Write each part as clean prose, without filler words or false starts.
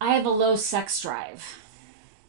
I have a low sex drive.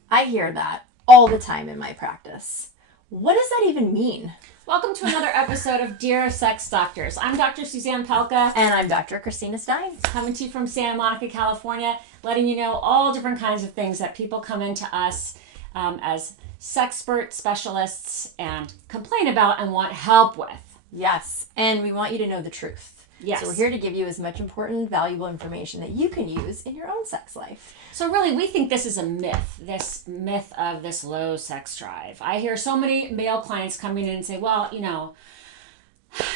I hear that all the time in my practice. What does that even mean? Welcome to another episode of Dear Sex Doctors. I'm Dr. Suzanne Pelka. And I'm Dr. Christina Stein. Coming to you from Santa Monica, California, letting you know all different kinds of things that people come into us as sexpert specialists and complain about and want help with. Yes, and we want you to know the truth. Yes. So we're here to give you as much important, valuable information that you can use in your own sex life. So really, we think this is a myth, this myth of this low sex drive. I hear so many male clients coming in and say, well,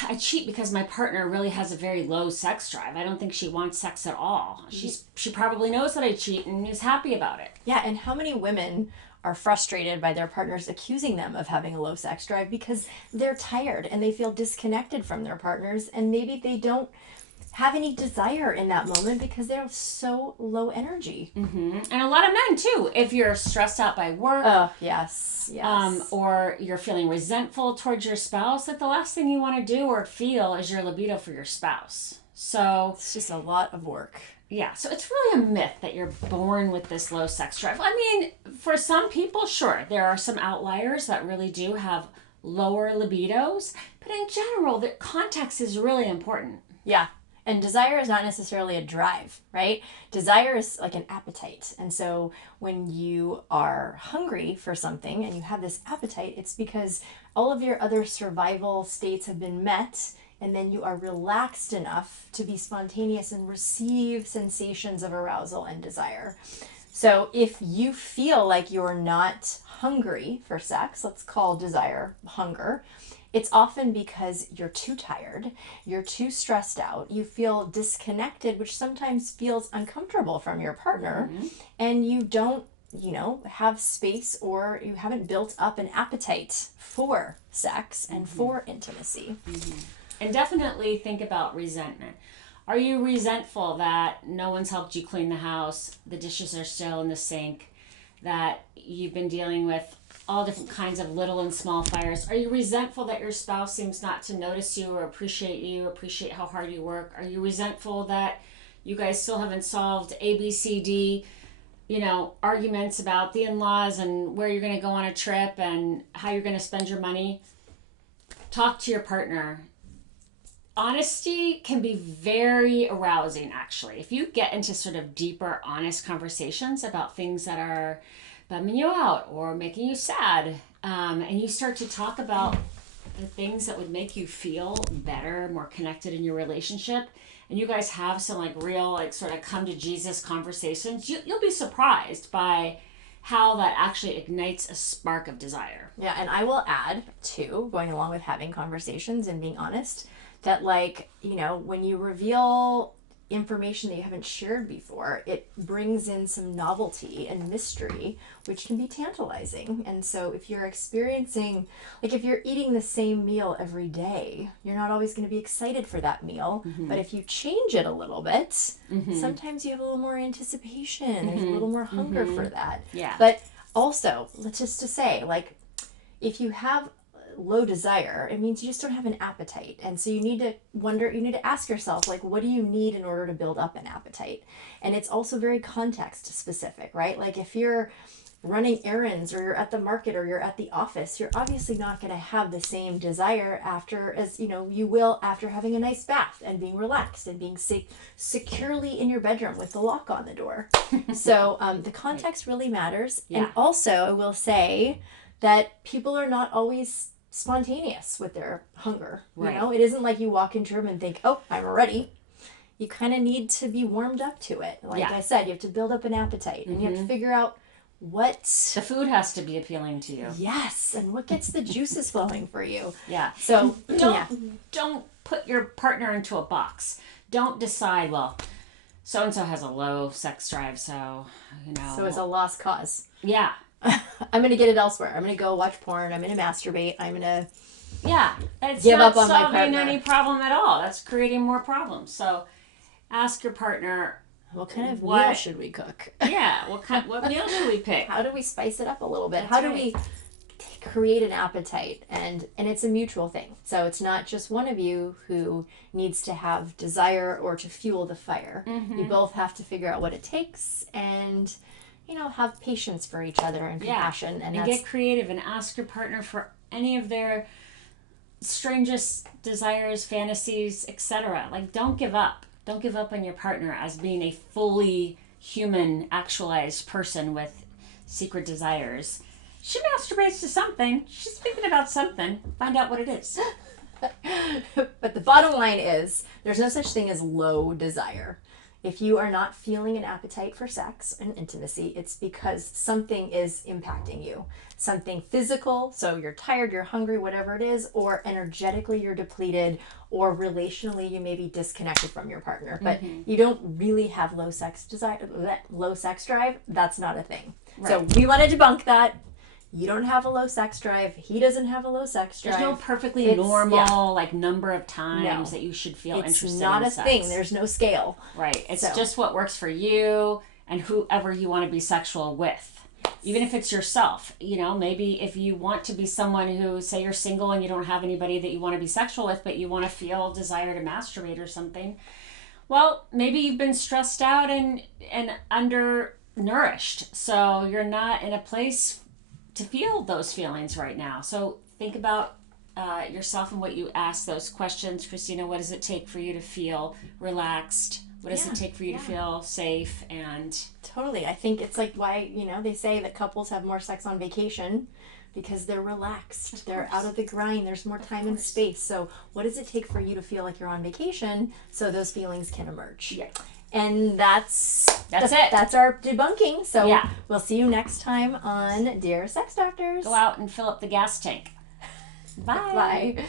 I cheat because my partner really has a very low sex drive. I don't think she wants sex at all. She probably knows that I cheat and is happy about it. Yeah, and how many women are frustrated by their partners accusing them of having a low sex drive because they're tired and they feel disconnected from their partners, and maybe they don't have any desire in that moment because they're so low energy. Mm-hmm. And a lot of men too. If you're stressed out by work, yes, or you're feeling resentful towards your spouse, that the last thing you want to do or feel is your libido for your spouse. So it's just a lot of work. Yeah, so it's really a myth that you're born with this low sex drive. I mean, for some people, sure, there are some outliers that really do have lower libidos, but in general, the context is really important. Yeah, and desire is not necessarily a drive, right? Desire is like an appetite. And so when you are hungry for something and you have this appetite, it's because all of your other survival states have been met, and then you are relaxed enough to be spontaneous and receive sensations of arousal and desire. So if you feel like you're not hungry for sex, let's call desire hunger, it's often because you're too tired, you're too stressed out, you feel disconnected, which sometimes feels uncomfortable from your partner, and you don't have space, or you haven't built up an appetite for sex and for intimacy. And definitely think about resentment. Are you resentful that no one's helped you clean the house, the dishes are still in the sink, that you've been dealing with all different kinds of little and small fires? Are you resentful that your spouse seems not to notice you or appreciate how hard you work? Are you resentful that you guys still haven't solved ABCD, arguments about the in-laws and where you're going to go on a trip and how you're going to spend your money? Talk to your partner. Honesty can be very arousing, actually. If you get into sort of deeper, honest conversations about things that are bumming you out or making you sad, and you start to talk about the things that would make you feel better, more connected in your relationship, and you guys have some real sort of come to Jesus conversations, you'll be surprised by how that actually ignites a spark of desire. Yeah, and I will add, too, going along with having conversations and being honest, that when you reveal information that you haven't shared before, it brings in some novelty and mystery, which can be tantalizing. And so if you're experiencing, if you're eating the same meal every day, you're not always going to be excited for that meal. But if you change it a little bit, sometimes you have a little more anticipation. There's a little more hunger for that. Yeah. But also, let's just to say, if you have low desire, it means you just don't have an appetite. And so you need to ask yourself, what do you need in order to build up an appetite? And it's also very context specific, right? If you're running errands, or you're at the market, or you're at the office, you're obviously not going to have the same desire as you will after having a nice bath and being relaxed and being securely in your bedroom with the lock on the door. So the context really matters. Yeah. And also, I will say that people are not always spontaneous with their hunger. Right. It isn't like you walk into a room and think, oh, I'm ready. You kind of need to be warmed up to it. I said, you have to build up an appetite, and you have to figure out what the food has to be appealing to you. Yes, and what gets the juices flowing for you. Yeah. So don't put your partner into a box. Don't decide, well, so and so has a low sex drive, so So it's a lost cause. Yeah. I'm going to get it elsewhere. I'm going to go watch porn. I'm going to masturbate. I'm going to it's give not up on my solving partner. any problem at all. That's creating more problems. So ask your partner, what kind of meal should we cook? Yeah, what meal should we pick? How do we spice it up a little bit? That's How do right. we create an appetite, and it's a mutual thing. So it's not just one of you who needs to have desire or to fuel the fire. You both have to figure out what it takes, and have patience for each other and compassion. And get creative and ask your partner for any of their strangest desires, fantasies, etc. Like, don't give up on your partner as being a fully human, actualized person with secret desires. She masturbates to something. She's thinking about something. Find out what it is. But the bottom line is, there's no such thing as low desire. If you are not feeling an appetite for sex and intimacy, it's because something is impacting you. Something physical, so you're tired, you're hungry, whatever it is, or energetically you're depleted, or relationally you may be disconnected from your partner. But you don't really have low sex drive. That's not a thing. Right. So we want to debunk that. You don't have a low sex drive. He doesn't have a low sex drive. There's no perfectly normal number of times that you should feel interested in sex. It's not a thing. There's no scale. Right. It's just what works for you and whoever you want to be sexual with. Even if it's yourself. Maybe if you want to be someone who, say you're single and you don't have anybody that you want to be sexual with, but you want to feel desire to masturbate or something. Well, maybe you've been stressed out and undernourished. So you're not in a place to feel those feelings right now. So think about yourself and what you ask those questions. Christina, what does it take for you to feel relaxed? What does it take for you to feel safe? And totally. I think it's like why, they say that couples have more sex on vacation because they're relaxed. They're out of the grind. There's more time and space. So what does it take for you to feel like you're on vacation so those feelings can emerge? Yeah. And that's it. That's our debunking. So we'll see you next time on Dear Sex Doctors. Go out and fill up the gas tank. Bye. Bye.